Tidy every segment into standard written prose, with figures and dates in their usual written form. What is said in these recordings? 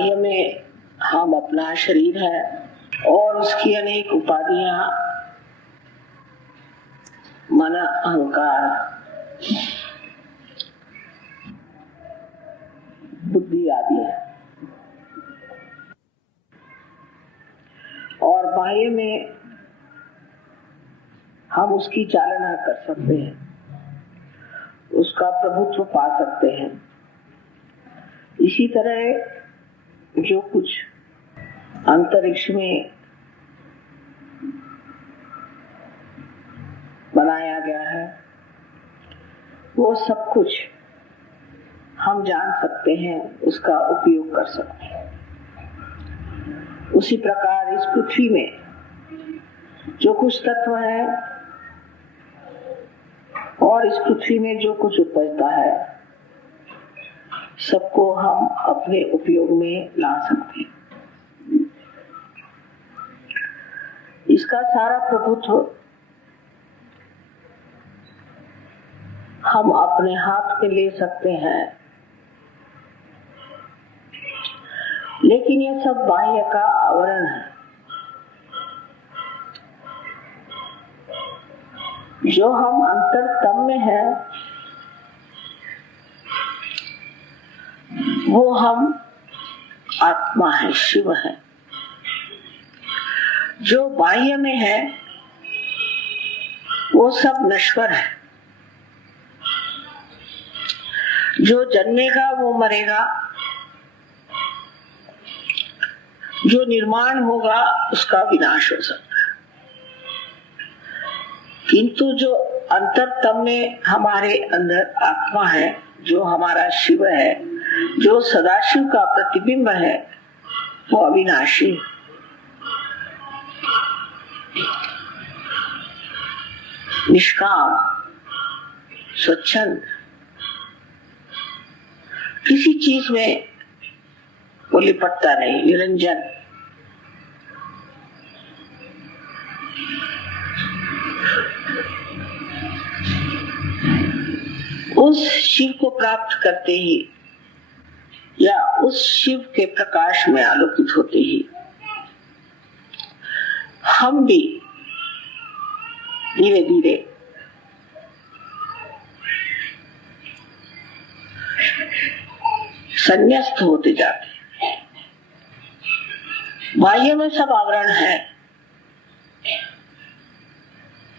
बाह्य में हम अपना शरीर है और उसकी अनेक उपाधियां, मन, अहंकार, बुद्धि आदि है। और बाह्य में हम उसकी चालना कर सकते हैं, उसका प्रभुत्व पा सकते हैं। इसी तरह जो कुछ अंतरिक्ष में बनाया गया है वो सब कुछ हम जान सकते हैं, उसका उपयोग कर सकते हैं। उसी प्रकार इस पृथ्वी में जो कुछ तत्व है और इस पृथ्वी में जो कुछ उपजता है सबको हम अपने उपयोग में ला सकते हैं। इसका सारा प्रभुत्व हम अपने हाथ में ले सकते हैं, लेकिन यह सब बाह्य का आवरण है। जो हम अंतरतम में है वो हम आत्मा है, शिव है। जो बाह्य में है वो सब नश्वर है। जो जन्मेगा वो मरेगा, जो निर्माण होगा उसका विनाश हो सकता है। किंतु जो अंतरतम में हमारे अंदर आत्मा है, जो हमारा शिव है, जो सदाशिव का प्रतिबिंब है, वो अविनाशी, निष्काम, स्वच्छंद, किसी चीज में वो लिपटता नहीं, निरंजन। उस शिव को प्राप्त करते ही या उस शिव के प्रकाश में आलोकित होते ही हम भी धीरे धीरे संन्यास्त होते जाते हैं। बाह्य में सब आवरण है,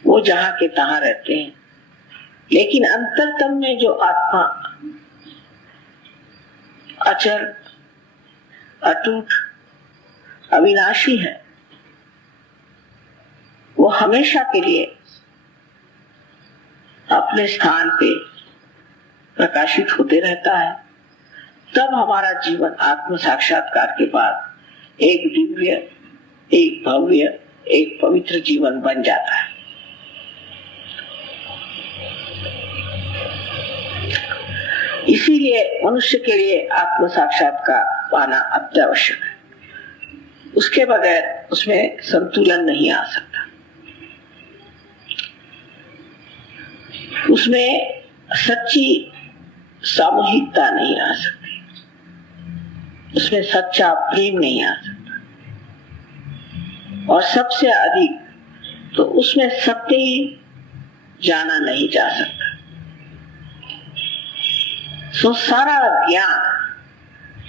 वो जहां के तहां रहते हैं, लेकिन अंतरतम में जो आत्मा अचल, अटूट, अविनाशी है, वो हमेशा के लिए अपने स्थान पे प्रकाशित होते रहता है। तब हमारा जीवन आत्म साक्षात्कार के बाद एक दिव्य, एक भव्य, एक पवित्र जीवन बन जाता है। इसीलिए मनुष्य के लिए आत्म साक्षात्कार पाना अत्यावश्यक है। उसके बगैर उसमें संतुलन नहीं आ सकता, उसमें सच्ची सामूहिकता नहीं आ सकती, उसमें सच्चा प्रेम नहीं आ सकता, और सबसे अधिक तो उसमें सत्य ही जाना नहीं जा सकता। सो सारा ज्ञान,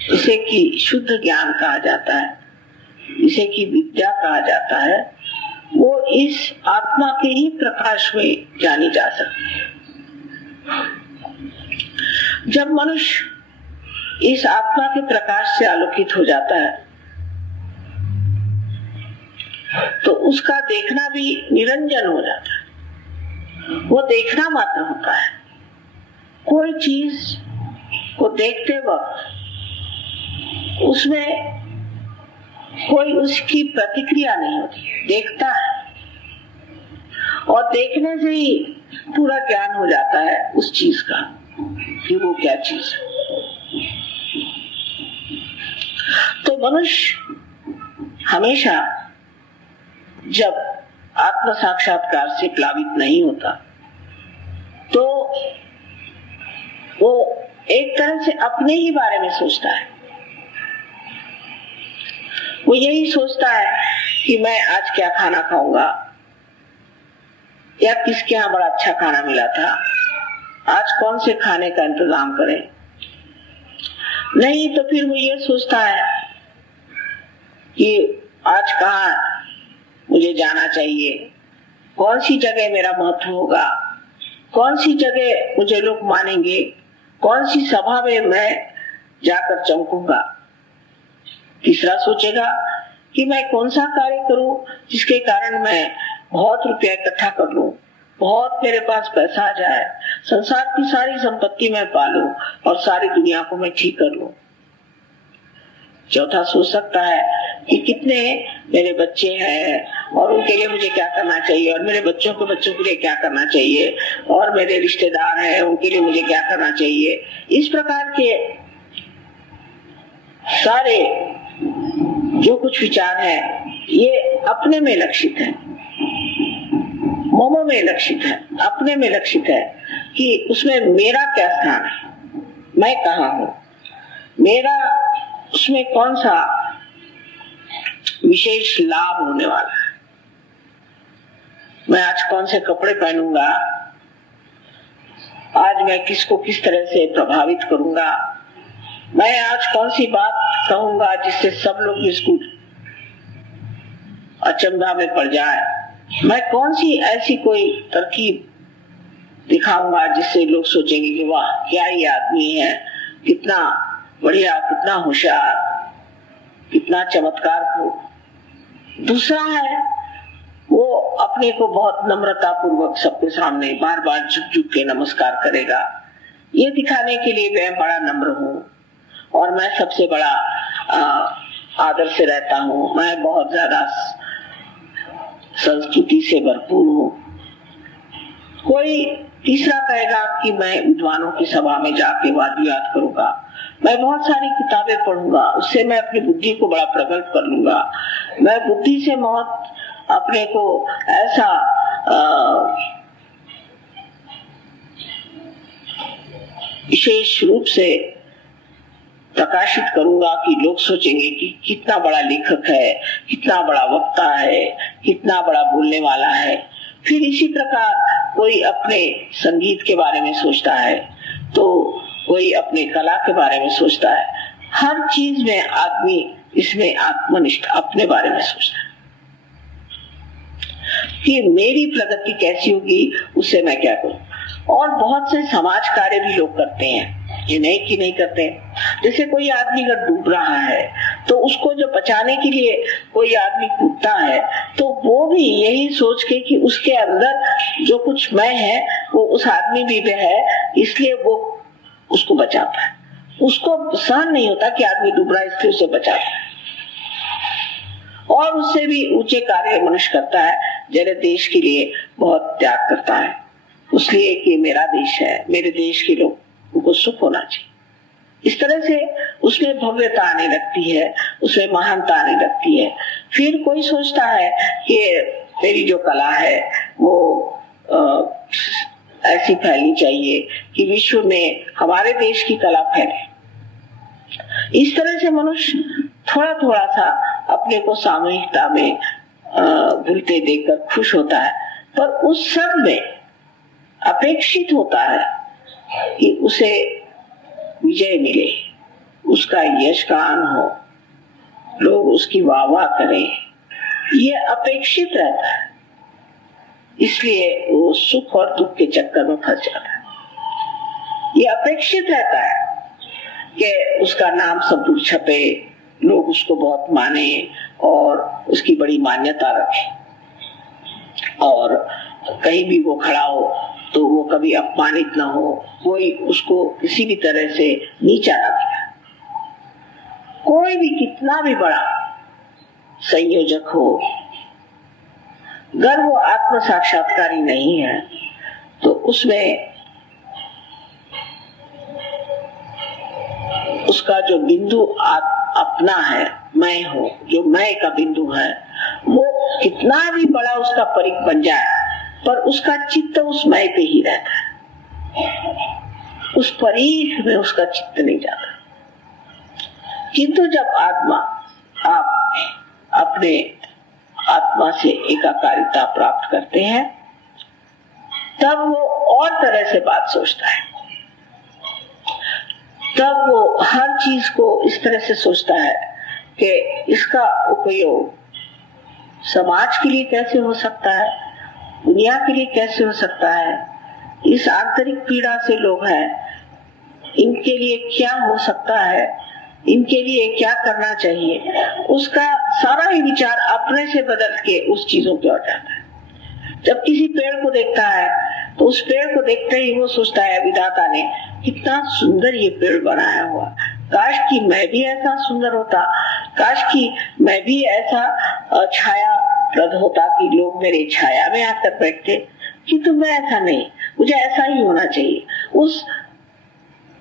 जिसे कि शुद्ध ज्ञान कहा जाता है, जिसे कि विद्या कहा जाता है, वो इस आत्मा के ही प्रकाश में जानी जा सकती है। जब मनुष्य इस आत्मा के प्रकाश से आलोकित हो जाता है तो उसका देखना भी निरंजन हो जाता है। वो देखना मात्र होता है। कोई चीज को देखते वक्त उसमें कोई उसकी प्रतिक्रिया नहीं होती, देखता है और देखने से ही पूरा ज्ञान हो जाता है उस चीज का कि वो क्या चीज है। तो मनुष्य हमेशा जब आत्म साक्षात्कार से प्लावित नहीं होता तो वो एक तरह से अपने ही बारे में सोचता है वो यही सोचता है कि मैं आज क्या खाना खाऊंगा, या किसके यहाँ बड़ा अच्छा खाना मिला था, आज कौन से खाने का इंतजाम करें। नहीं तो फिर वो ये सोचता है कि आज कहाँ मुझे जाना चाहिए, कौन सी जगह मेरा महत्व होगा, कौन सी जगह मुझे लोग मानेंगे, कौन सी सभा में मैं जाकर चमकूंगा। तीसरा सोचेगा कि मैं कौन सा कार्य करूं जिसके कारण मैं बहुत रुपया इकट्ठा कर लूं, बहुत मेरे पास पैसा आ जाए, संसार की सारी संपत्ति मैं पालूं और सारी दुनिया को मैं ठीक कर लूं। चौथा सोच सकता है कि कितने मेरे बच्चे हैं और उनके लिए मुझे क्या करना चाहिए, और मेरे बच्चों के बच्चों के लिए क्या करना चाहिए, और मेरे रिश्तेदार हैं उनके लिए मुझे क्या करना चाहिए। इस प्रकार के सारे जो कुछ विचार है ये अपने में लक्षित है, मोमो में लक्षित है, अपने में लक्षित है कि उसमें मेरा क्या स्थान है, मैं कहाँ हूं, मेरा उसमें कौन सा विशेष लाभ होने वाला है, मैं आज कौन से कपड़े पहनूंगा, आज मैं किसको किस तरह से प्रभावित करूंगा, मैं आज कौन सी बात कहूंगा जिससे सब लोग बिल्कुल अचंभा में पड़ जाए, मैं कौन सी ऐसी कोई तरकीब दिखाऊंगा जिससे लोग सोचेंगे कि वाह क्या ये आदमी है, कितना बढ़िया, कितना होशियार, कितना चमत्कार हो। दूसरा है वो अपने को बहुत नम्रता पूर्वक सबके सामने बार बार झुक झुक के नमस्कार करेगा, ये दिखाने के लिए मैं बड़ा नम्र हूँ और मैं सबसे बड़ा आदर से रहता हूँ, मैं बहुत ज्यादा संस्कृति से भरपूर हूँ। कोई तीसरा कहेगा कि मैं विद्वानों की सभा में जाके वाद विवाद करूंगा, मैं बहुत सारी किताबें पढ़ूंगा, उससे मैं अपनी बुद्धि को बड़ा प्रगल्भ कर लूंगा, मैं बुद्धि से बहुत अपने को ऐसा विशेष रूप से प्रकाशित करूंगा कि लोग सोचेंगे कि कितना बड़ा लेखक है, कितना बड़ा वक्ता है, कितना बड़ा बोलने वाला है। फिर इसी प्रकार कोई अपने संगीत के बारे में सोचता है, तो कोई अपने कला के बारे में सोचता है। हर चीज में आदमी इसमें आत्मनिष्ठ अपने बारे में सोचता है कि मेरी प्रगति कैसी होगी, उससे मैं क्या करूं। और बहुत से समाज कार्य भी लोग करते हैं, ये नहीं कि नहीं करते। जैसे कोई आदमी अगर डूब रहा है तो उसको जो बचाने के लिए कोई आदमी कूदता है, तो वो भी यही सोच के कि उसके अंदर जो कुछ मैं है वो उस आदमी भी है, इसलिए वो उसको बचाता है। उसको सहन नहीं होता कि आदमी डूब रहा है, इसलिए उसे बचाता है और उससे भी ऊंचे कार्य मनुष्य करता है, जरा देश के लिए बहुत त्याग करता है, उसलिए कि मेरा देश है, मेरे देश के लोग उनको सुख होना चाहिए। इस तरह से उसमें भव्यता आने लगती है, उसमें महानता आने लगती है। फिर कोई सोचता है कि मेरी जो कला है वो ऐसी फैलनी चाहिए कि विश्व में हमारे देश की कला फैले। इस तरह से मनुष्य थोड़ा थोड़ा सा अपने को सामूहिकता में भूलते देखकर खुश होता है, पर उस सब में अपेक्षित होता है कि उसे विजय मिले, उसका यश गान हो, लोग उसकी वाह वाह करें, ये अपेक्षित रहता है। इसलिए वो सुख और दुख के चक्कर में फंस जाता है। ये अपेक्षित रहता है कि उसका नाम सब दूर छपे, लोग उसको बहुत माने और उसकी बड़ी मान्यता रखे, और कहीं भी वो खड़ा हो तो वो कभी अपमानित न हो, कोई उसको किसी भी तरह से नीचा न दिखाए। कोई भी कितना भी बड़ा संयोजक हो, अगर वो आत्म साक्षात्कारी नहीं है तो उसमें उसका जो बिंदु अपना है, मैं हूं, जो मैं का बिंदु है, वो कितना भी बड़ा उसका परिक बन जाए, पर उसका चित्त उस मैं पे ही रहता है, उस परीख में उसका चित्त नहीं जाता। किंतु जब आत्मा आप अपने आत्मा से एकाकारिता प्राप्त करते हैं, तब वो और तरह से बात सोचता है। तब वो हर चीज को इस तरह से सोचता है कि इसका उपयोग समाज के लिए कैसे हो सकता है, दुनिया के लिए कैसे हो सकता है, इस आंतरिक पीड़ा से लोग हैं, इनके लिए क्या हो सकता है, इनके लिए क्या करना चाहिए। उसका सारा ही विचार अपने से बदल के उस चीजों की ओर जाता है। जब किसी पेड़ को देखता है तो उस पेड़ को देखते ही वो सोचता है विधाता ने कितना सुंदर ये पेड़ बनाया हुआ, काश कि मैं भी ऐसा सुंदर होता, काश कि मैं भी ऐसा छाया प्रद होता कि लोग मेरे छाया में आकर बैठते, किंतु मैं ऐसा नहीं, मुझे ऐसा ही होना चाहिए। उस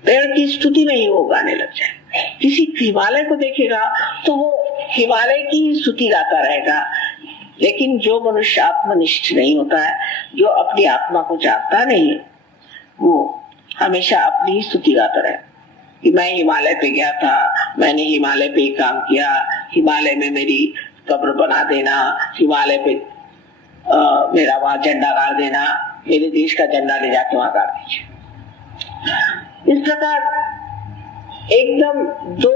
पेड़ की स्तुति में ही वो गाने लग जाए। किसी हिमालय को देखेगा तो वो हिमालय की ही स्तुति गाता रहेगा। लेकिन जो मनुष्य आत्मनिष्ठ नहीं होता है, जो अपनी आत्मा को जानता नहीं है, वो हमेशा अपनी ही स्तुति गाता रहे कि मैं हिमालय पे गया था, मैंने हिमालय पे काम किया, हिमालय में मेरी कब्र बना देना, हिमालय पे मेरा वहां झंडा गाड़ देना, मेरे देश का झंडा ले जाके वहां गाड़ दीजिए। इस प्रकार एकदम दो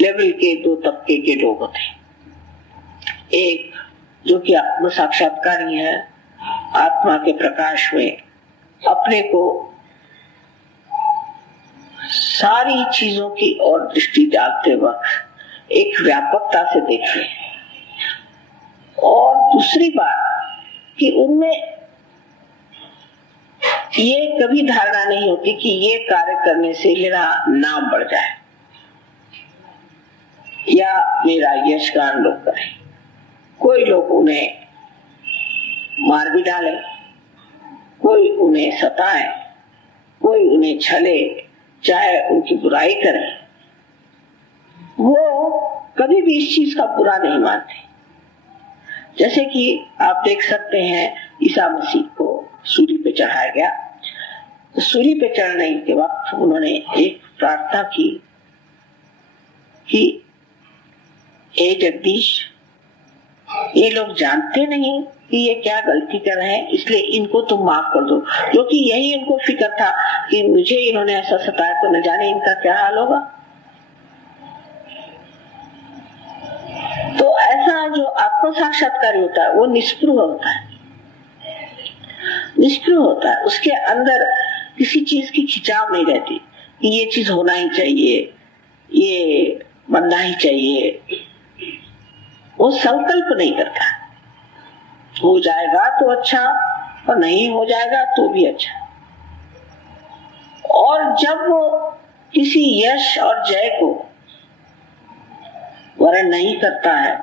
लेवल के, दो तबके के लोग होते हैं। एक जो कि आत्म साक्षात्कारी है, आत्मा के प्रकाश में अपने को सारी चीजों की ओर दृष्टि डालते वक्त एक व्यापकता से देखते हैं। और दूसरी बात कि उनमें ये कभी धारणा नहीं होती कि ये कार्य करने से मेरा नाम बढ़ जाए या मेरा यशगान लोग करें। कोई लोग उन्हें मार भी डाले, कोई उन्हें सताए, कोई उन्हें छले, चाहे उनकी बुराई करे, वो कभी भी इस चीज का बुरा नहीं मानते। जैसे कि आप देख सकते हैं ईसा मसीह को सूली पे चढ़ाया गया, तो सूली पे चढ़ने के वक्त उन्होंने एक प्रार्थना की कि हे जगदीश, ये लोग जानते नहीं कि ये क्या गलती कर रहे हैं, इसलिए इनको तुम माफ कर दो। क्योंकि यही इनको फिक्र था कि मुझे इन्होंने ऐसा सताया तो न जाने इनका क्या हाल होगा। तो ऐसा जो आत्म साक्षात्कारी होता है वो निष्पृह होता है, निष्पृह होता है। उसके अंदर किसी चीज की खिंचाव नहीं रहती कि ये चीज होना ही चाहिए, ये बनना ही चाहिए। वो संकल्प नहीं करता, हो जाएगा तो अच्छा और नहीं हो जाएगा तो भी अच्छा। और जब वो किसी यश और जय को वर्ण नहीं करता है,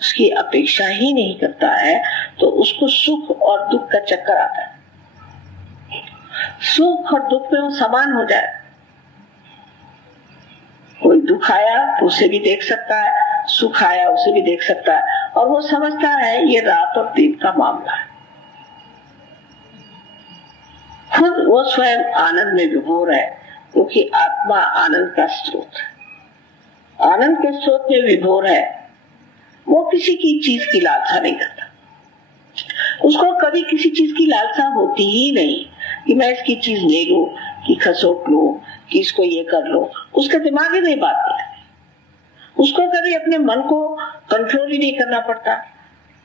उसकी अपेक्षा ही नहीं करता है, तो उसको सुख और दुख का चक्कर आता है। सुख और दुख में वो समान हो जाए। कोई दुख आया तो उसे भी देख सकता है, सुख आया उसे भी देख सकता है, और वो समझता है ये रात और दिन का मामला है। खुद वो स्वयं आनंद में विभोर है, क्योंकि आत्मा आनंद का स्रोत है, आनंद के स्रोत में विभोर है। वो किसी की चीज की लालसा नहीं करता, उसको कभी किसी चीज की लालसा होती ही नहीं कि मैं इसकी चीज ले लूं, कि खसोट लूं, कि इसको ये कर लो। उसका दिमाग ही नहीं बात है। उसको कभी अपने मन को कंट्रोल ही नहीं करना पड़ता।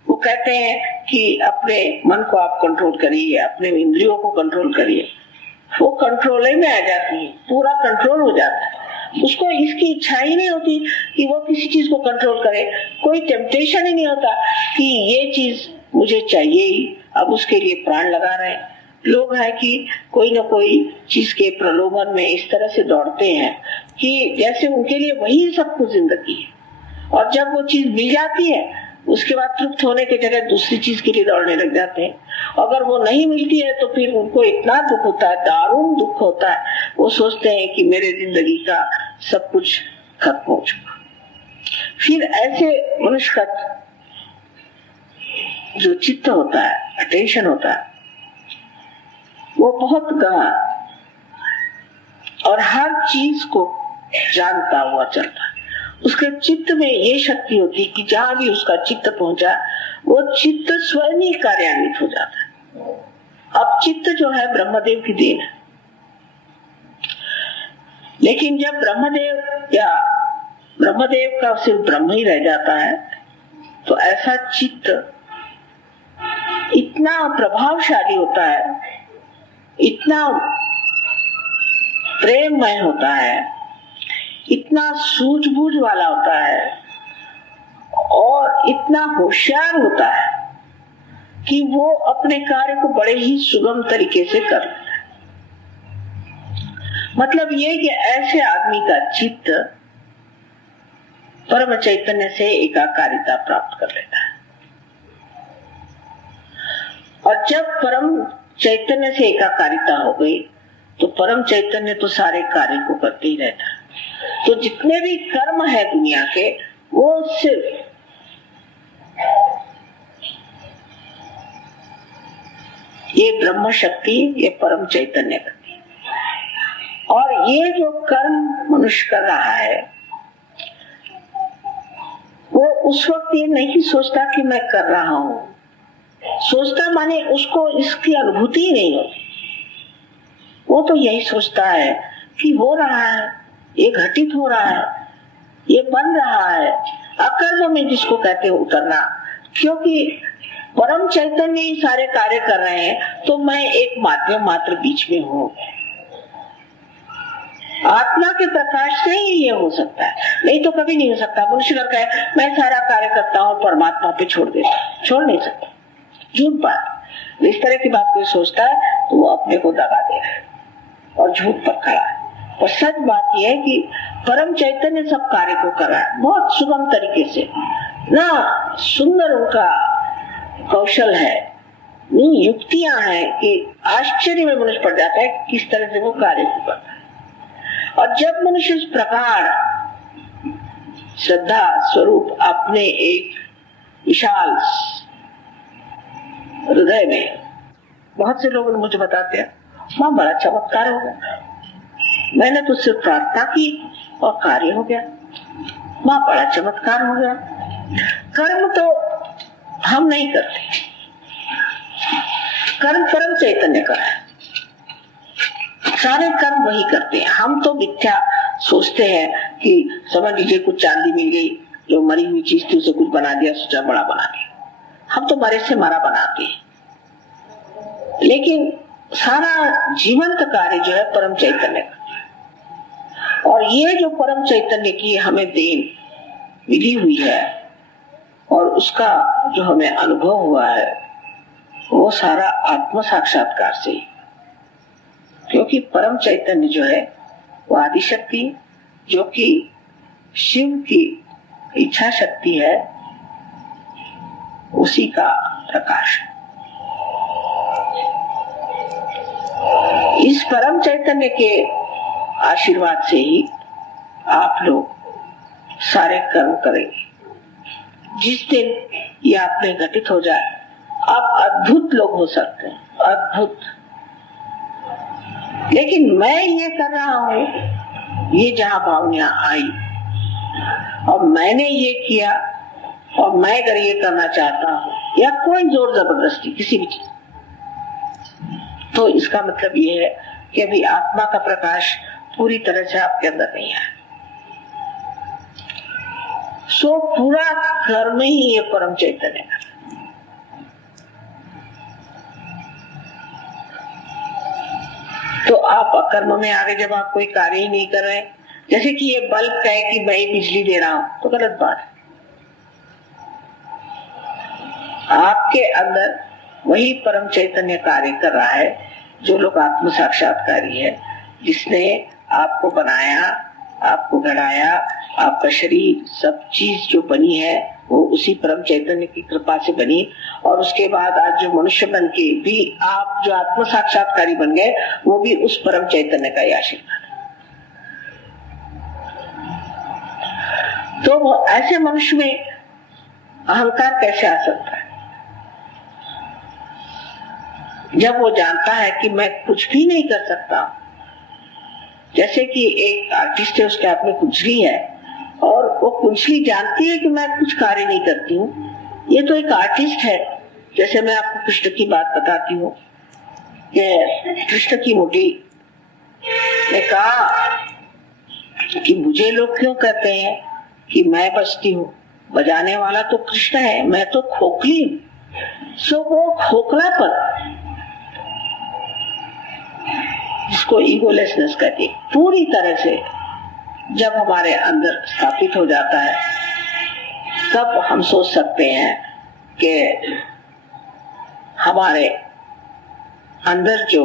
वो कहते हैं कि अपने मन को आप कंट्रोल करिए, अपने इंद्रियों को कंट्रोल करिए, वो कंट्रोल ही में आ जाती है, पूरा कंट्रोल हो जाता है। उसको इसकी इच्छा ही नहीं होती कि वो किसी चीज को कंट्रोल करे, कोई टेम्पटेशन ही नहीं होता कि ये चीज मुझे चाहिए ही, अब उसके लिए प्राण लगा रहे हैं। लोग हैं कि कोई ना कोई चीज के प्रलोभन में इस तरह से दौड़ते हैं कि जैसे उनके लिए वही सब कुछ जिंदगी है, और जब वो चीज मिल जाती है उसके बाद तृप्त होने की जगह दूसरी चीज के लिए दौड़ने लग जाते हैं। अगर वो नहीं मिलती है तो फिर उनको इतना दुख होता है, दारुण दुख होता है। वो सोचते हैं कि मेरे जिंदगी का सब कुछ खत्म हो चुका। फिर ऐसे मनुष्य का जो चित्त होता है, अटेंशन होता है, वो बहुत गहन और हर चीज को जानता हुआ चलता है। उसके चित्त में ये शक्ति होती है कि जहां भी उसका चित्त पहुंचा वो चित्त स्वयं ही कार्यान्वित हो जाता है। अब चित्त जो है ब्रह्मदेव की देन है, लेकिन जब ब्रह्मदेव का सिर्फ ब्रह्म ही रह जाता है तो ऐसा चित्त इतना प्रभावशाली होता है, इतना प्रेममय होता है, इतना सूझबूझ वाला होता है और इतना होशियार होता है कि वो अपने कार्य को बड़े ही सुगम तरीके से कर लेता है। मतलब ये कि ऐसे आदमी का चित्त परम चैतन्य से एकाकारिता प्राप्त कर लेता है, और जब परम चैतन्य से एकाकारिता हो गई तो परम चैतन्य तो सारे कार्य को करते ही रहता है। तो जितने भी कर्म है दुनिया के वो सिर्फ ये ब्रह्म शक्ति, ये परम चैतन्य करती है। और ये जो कर्म मनुष्य कर रहा है वो उस वक्त ये नहीं सोचता कि मैं कर रहा हूं, सोचता माने उसको इसकी अनुभूति ही नहीं होती। वो तो यही सोचता है कि हो रहा है, ये घटित हो रहा है, ये बन रहा है। अकर्म में जिसको कहते हैं उतरना, क्योंकि परम चैतन्य ही सारे कार्य कर रहे हैं तो मैं एक माध्यम मात्र बीच में हूँ। आत्मा के प्रकाश से ही ये हो सकता है, नहीं तो कभी नहीं हो सकता। मनुष्य करता है मैं सारा कार्य करता हूँ परमात्मा पे छोड़ देता, छोड़ नहीं सकता, झूठ बात। इस तरह की बात कोई सोचता है तो वो अपने को दगा दे रहा है और झूठ पर खड़ा है। और सच बात यह है कि परम चैतन्य सब कार्य को कर रहा है बहुत सुगम तरीके से ना। सुंदर उनका कौशल है, नहीं युक्तियां हैं कि आश्चर्य में मनुष्य पड़ जाता है किस तरह से वो कार्य को करता है। और जब मनुष्य इस प्रकार श्रद्धा स्वरूप अपने एक विशाल हृदय में, बहुत से लोग मुझे बताते हैं माँ बड़ा चमत्कार हो गया, मैंने तुझसे प्रार्थना की और कार्य हो गया, माँ बड़ा चमत्कार हो गया। कर्म तो हम नहीं करते, कर्म परम चैतन्य का है, सारे कर्म वही करते हैं। हम तो मिथ्या सोचते हैं कि समझ लीजिए कुछ चांदी मिल गई, जो मरी हुई चीज थी उसे कुछ बना दिया, सोचा बड़ा बना दिया। हम तो मरे से मरा बनाते हैं, लेकिन सारा जीवंत कार्य जो है परम चैतन्य का। और ये जो परम चैतन्य की हमें देन मिली हुई है और उसका जो हमें अनुभव हुआ है वो सारा आत्म साक्षात्कार से ही, क्योंकि परम चैतन्य जो है वो आदिशक्ति जो कि शिव की इच्छा शक्ति है, उसी का प्रकाश है। इस परम चैतन्य के आशीर्वाद से ही आप लोग सारे कर्म करेंगे। जिस दिन ये आप में घटित हो जाए आप अद्भुत लोग हो सकते हैं, अद्भुत। लेकिन मैं ये कर रहा हूं, ये जहां भावना आई और मैंने ये किया और मैं अगर ये करना चाहता हूं या कोई जोर जबरदस्ती किसी भी चीज, तो इसका मतलब ये है कि अभी आत्मा का प्रकाश पूरी तरह से आपके अंदर नहीं है। सो पूरा कर्म ही ये परम चैतन्य है। तो आप अकर्म में आ गए जब आप कोई कार्य ही नहीं कर रहे, जैसे कि ये बल्ब कहे कि मैं ही बिजली दे रहा हूं, तो गलत बात है। आपके अंदर वही परम चैतन्य कार्य कर रहा है जो लोग आत्म साक्षात्कारी है, जिसने आपको बनाया, आपको घड़ाया, आपका शरीर सब चीज जो बनी है वो उसी परम चैतन्य की कृपा से बनी। और उसके बाद आज जो मनुष्य बन के भी आप जो आत्म साक्षात्कारी बन गए वो भी उस परम चैतन्य का ही आशीर्वाद है। तो ऐसे मनुष्य में अहंकार कैसे आ सकता है जब वो जानता है कि मैं कुछ भी नहीं कर सकता। जैसे कि एक आर्टिस्ट है, उसके हाथ में कुंजरी है और वो कुंचली जानती है कि मैं कुछ कार्य नहीं करती हूँ। ये तो एक आर्टिस्ट है। जैसे मैं आपको कृष्ण की बात बताती हूँ कि कृष्ण की मुटी ने कहा कि मुझे लोग क्यों कहते हैं कि मैं बजती हूँ, बजाने वाला तो कृष्ण है, मैं तो खोखली हूँ। सो वो खोखलापन, जिसको ईगोलेसनेस कहते हैं, पूरी तरह से जब हमारे अंदर स्थापित हो जाता है, तब हम सोच सकते हैं कि हमारे अंदर जो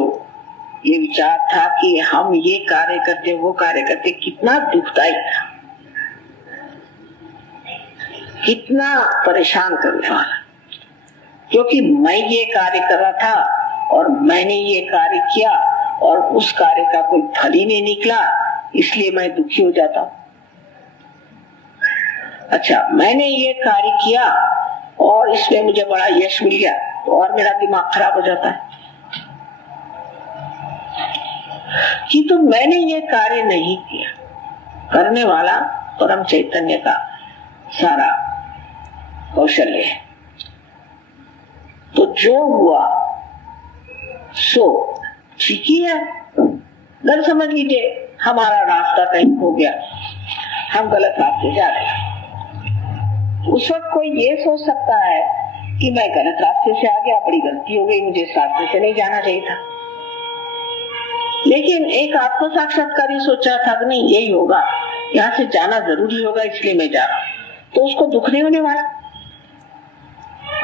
ये विचार था कि हम ये कार्य करते वो कार्य करते, कितना दुखदायी था, कितना परेशान करने वाला। क्योंकि मैं ये कार्य कर रहा था और मैंने ये कार्य किया और उस कार्य का कोई फल ही नहीं निकला, इसलिए मैं दुखी हो जाता हूं। अच्छा, मैंने ये कार्य किया और इसमें मुझे बड़ा यश मिल गया तो और मेरा दिमाग खराब हो जाता है कि तो मैंने ये कार्य नहीं किया। करने वाला परम चैतन्य का सारा कौशल्य है। तो जो हुआ सो ठीक ही है। गलत समझ लीजिए हमारा रास्ता कहीं हो गया, हम गलत रास्ते जा रहे हैं। उस वक्त कोई ये सोच सकता है कि मैं गलत रास्ते से आ गया, बड़ी गलती हो गई, मुझे इस रास्ते से नहीं जाना चाहिए था। लेकिन एक आत्म साक्षात्कारी सोचा था कि नहीं यही होगा, यहाँ से जाना जरूरी होगा, इसलिए मैं जा रहा हूँ। तो उसको दुख नहीं होने वाला,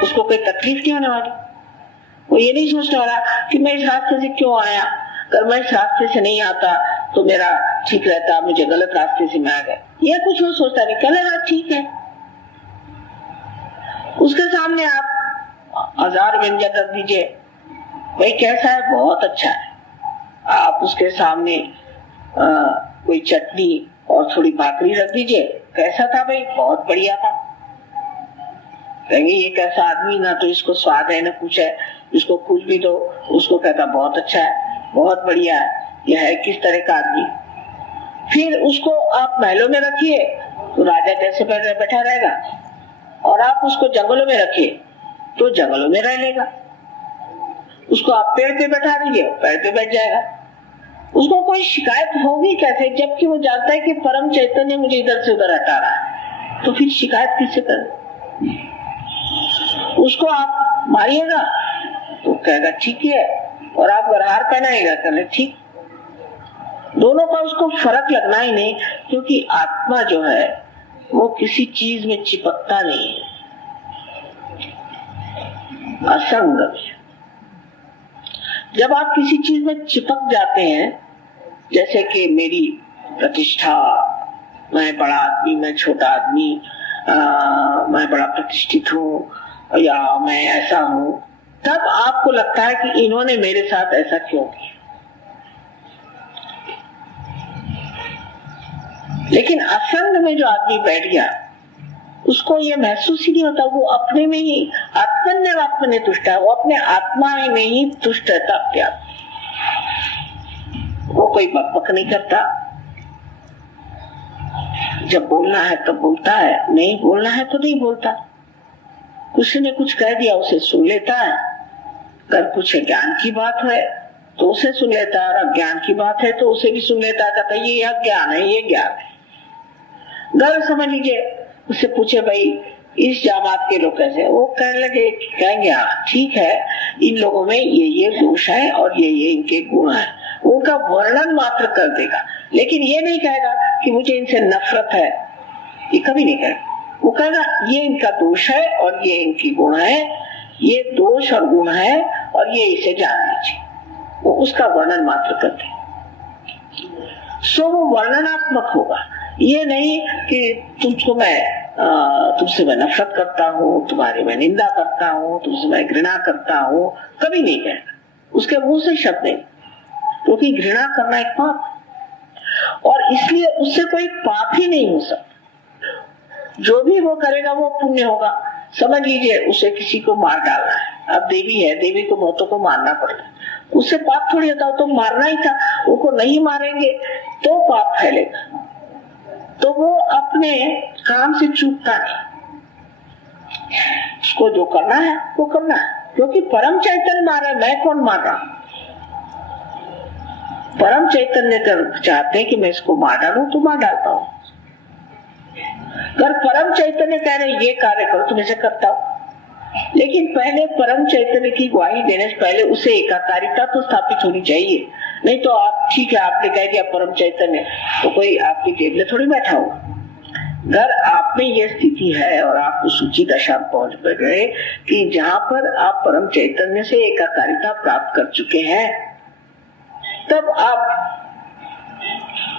उसको कोई तकलीफ नहीं होने वाली। वो ये नहीं सोचने वाला कि मैं इस रास्ते से क्यों आया, अगर मैं इस रास्ते से नहीं आता तो मेरा ठीक रहता, मुझे गलत रास्ते से मैं आ गया, ये कुछ वो सोचता नहीं। कल ठीक है, उसके सामने आप 1000 व्यंजन रख दीजिए, भाई कैसा है, बहुत अच्छा है। आप उसके सामने कोई चटनी और थोड़ी भाकरी रख दीजिए, कैसा था भाई, बहुत बढ़िया था। कहेंगे ये कैसा आदमी, ना तो इसको स्वाद है ना कुछ है, इसको कुछ भी दो उसको कहता बहुत अच्छा है, बहुत बढ़िया है, यह है किस तरह का आदमी। फिर उसको आप महलों में रखिए तो राजा जैसे बैठा रहेगा, और आप उसको जंगलों में रखिए तो जंगलों में रह लेगा। उसको आप पेड़ पे बैठा दीजिए, पेड़ पे बैठ जाएगा। उसको कोई शिकायत होगी कैसे, जबकि वो जानता है कि परम चैतन्य मुझे इधर से उधर हटा रहा है। तो फिर शिकायत किससे करें? उसको आप मारिएगा तो कहेगा ठीक है, और आप अगर हार पहनाएगा कहने ठीक। दोनों का उसको फर्क लगना ही नहीं, क्योंकि आत्मा जो है वो किसी चीज में चिपकता नहीं है, असंग है। जब आप किसी चीज में चिपक जाते हैं, जैसे कि मेरी प्रतिष्ठा, मैं बड़ा आदमी, मैं छोटा आदमी, मैं बड़ा प्रतिष्ठित हूँ या मैं ऐसा हूँ, तब आपको लगता है कि इन्होंने मेरे साथ ऐसा क्यों किया। लेकिन असंग में जो आदमी बैठ गया उसको ये महसूस ही नहीं होता, वो अपने में ही आत्मन्य तुष्ट है, वो अपने आत्मा में ही तुष्ट रहता। क्या वो कोई बकबक नहीं करता, जब बोलना है तो बोलता है, नहीं बोलना है तो नहीं बोलता। किसी ने कुछ कह दिया उसे सुन लेता है, अगर कुछ ज्ञान की बात है तो उसे सुन लेता है, और अज्ञान की बात है तो उसे भी सुन लेता है, कहता ये अज्ञान है, ये ज्ञान है। गलत समझ लीजिए, उससे पूछे भाई इस जामात के लोग कैसे, वो कहने लगे, कहेंगे हाँ ठीक है, इन लोगों में ये दोष है और ये इनके गुण है, उनका वर्णन मात्र कर देगा, लेकिन ये नहीं कहेगा कि मुझे इनसे नफरत है, ये कभी नहीं कहेगा। वो कहेगा ये इनका दोष है और ये इनकी गुण है, ये दोष और गुण है और ये इसे जान लीजिए, वो उसका वर्णन मात्र कर दे। सो वो वर्णनात्मक होगा, ये नहीं कि तुमसे मैं नफरत करता हूँ, तुम्हारी मैं निंदा करता हूँ, तुमसे मैं घृणा करता हूँ, कभी नहीं कहेगा। उसके मुंह से शब्द नहीं, क्योंकि घृणा करना एक पाप है और इसलिए उससे कोई पाप ही नहीं हो सकता। जो भी वो करेगा वो पुण्य होगा। समझ लीजिए उसे किसी को मार डालना है, अब देवी है, देवी को बहुतों को मारना पड़ता है, उससे पाप थोड़ी होता, तो मारना ही था, उनको नहीं मारेंगे तो पाप फैलेगा। तो वो अपने काम से चूकता नहीं। उसको जो करना है वो करना है, क्योंकि परम चैतन्य मार रहा है, मैं कौन मार रहा हूं? परम चैतन्य चाहते हैं कि मैं इसको मार डालूं तो मार डालता हूं। अगर परम चैतन्य कह रहे ये कार्य करो तो मैं से करता हूं, लेकिन पहले परम चैतन्य की ग्वाही देने से पहले उसे एकाकारिता तो स्थापित होनी चाहिए। नहीं तो आप ठीक है, आपने कह दिया परम चैतन्य, तो कोई आपकी जेब में थोड़ी बैठा होगा। अगर आप में यह स्थिति है और आप उस ऊंची दशा पहुंच गए कि जहां पर आप परम चैतन्य से एकाकारिता प्राप्त कर चुके हैं, तब आप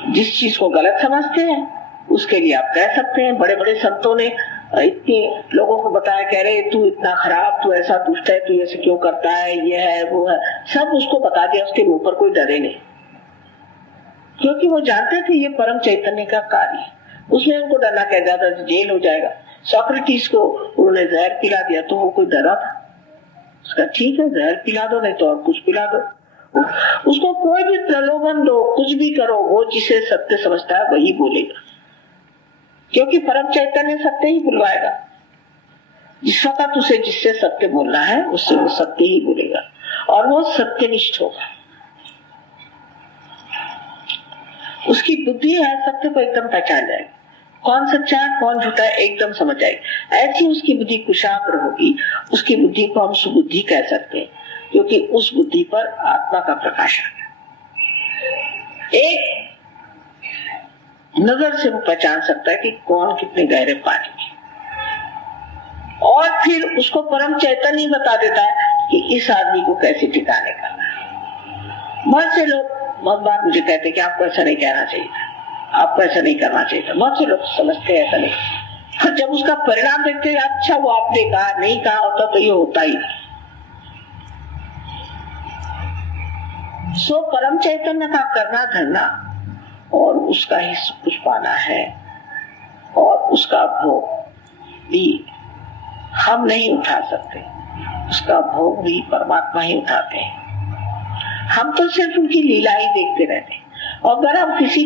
जिस चीज को गलत समझते हैं उसके लिए आप कह सकते हैं। बड़े बड़े संतों ने इतने लोगों को बताया, कह रहे तू इतना खराब, तू ऐसा दुष्ट है, तू ऐसे क्यों करता है, ये है वो है, सब उसको बता दिया। उसके मुंह पर कोई डरे नहीं, क्योंकि वो जानते थे ये परम चैतन्य का कार्य। उसने उनको डरना कह दिया था जेल हो जाएगा। सोक्रेटिस को उन्होंने जहर पिला दिया तो वो कोई डरा था? उसका ठीक है, जहर पिला दो, नहीं तो और कुछ पिला दो। उसको कोई भी प्रलोभन दो, कुछ भी करो, वो जिसे सत्य समझता है वही बोलेगा, क्योंकि परम चैतन्य सत्य ही बुलवाएगा। जिस वक्त उसे जिससे सत्य बोलना है उससे वो सत्य ही बोलेगा, और वो सत्यनिष्ठ होगा। उसकी बुद्धि है सत्य को एकदम पहचान जाएगी, कौन सच्चा है कौन झूठा है एकदम समझ जाएगी। ऐसी उसकी बुद्धि कुशाग्र होगी। उसकी बुद्धि को हम सुबुद्धि कह सकते हैं, क्योंकि उस बुद्धि पर आत्मा का प्रकाश आ गया। एक नजर से वो पहचान सकता है कि कौन कितने गहरे पानी में, और फिर उसको परम चैतन्य बता देता है कि इस आदमी को कैसे ठिकाने करना है। बहुत से लोग बहुत बार मुझे कहते हैं कि आपको ऐसा नहीं कहना चाहिए, आपको ऐसा नहीं करना चाहिए। बहुत से लोग समझते हैं ऐसा नहीं, और जब उसका परिणाम देखते हैं अच्छा वो आपने कहा, नहीं कहा होता तो ये होता ही नहीं। सो परम चैतन्य का करना धरना और उसका ही सब कुछ पाना है, और उसका भोग भी हम नहीं उठा सकते, उसका भोग भी परमात्मा ही उठाते हैं। हम तो सिर्फ उनकी लीला ही देखते रहते हैं। और अगर हम किसी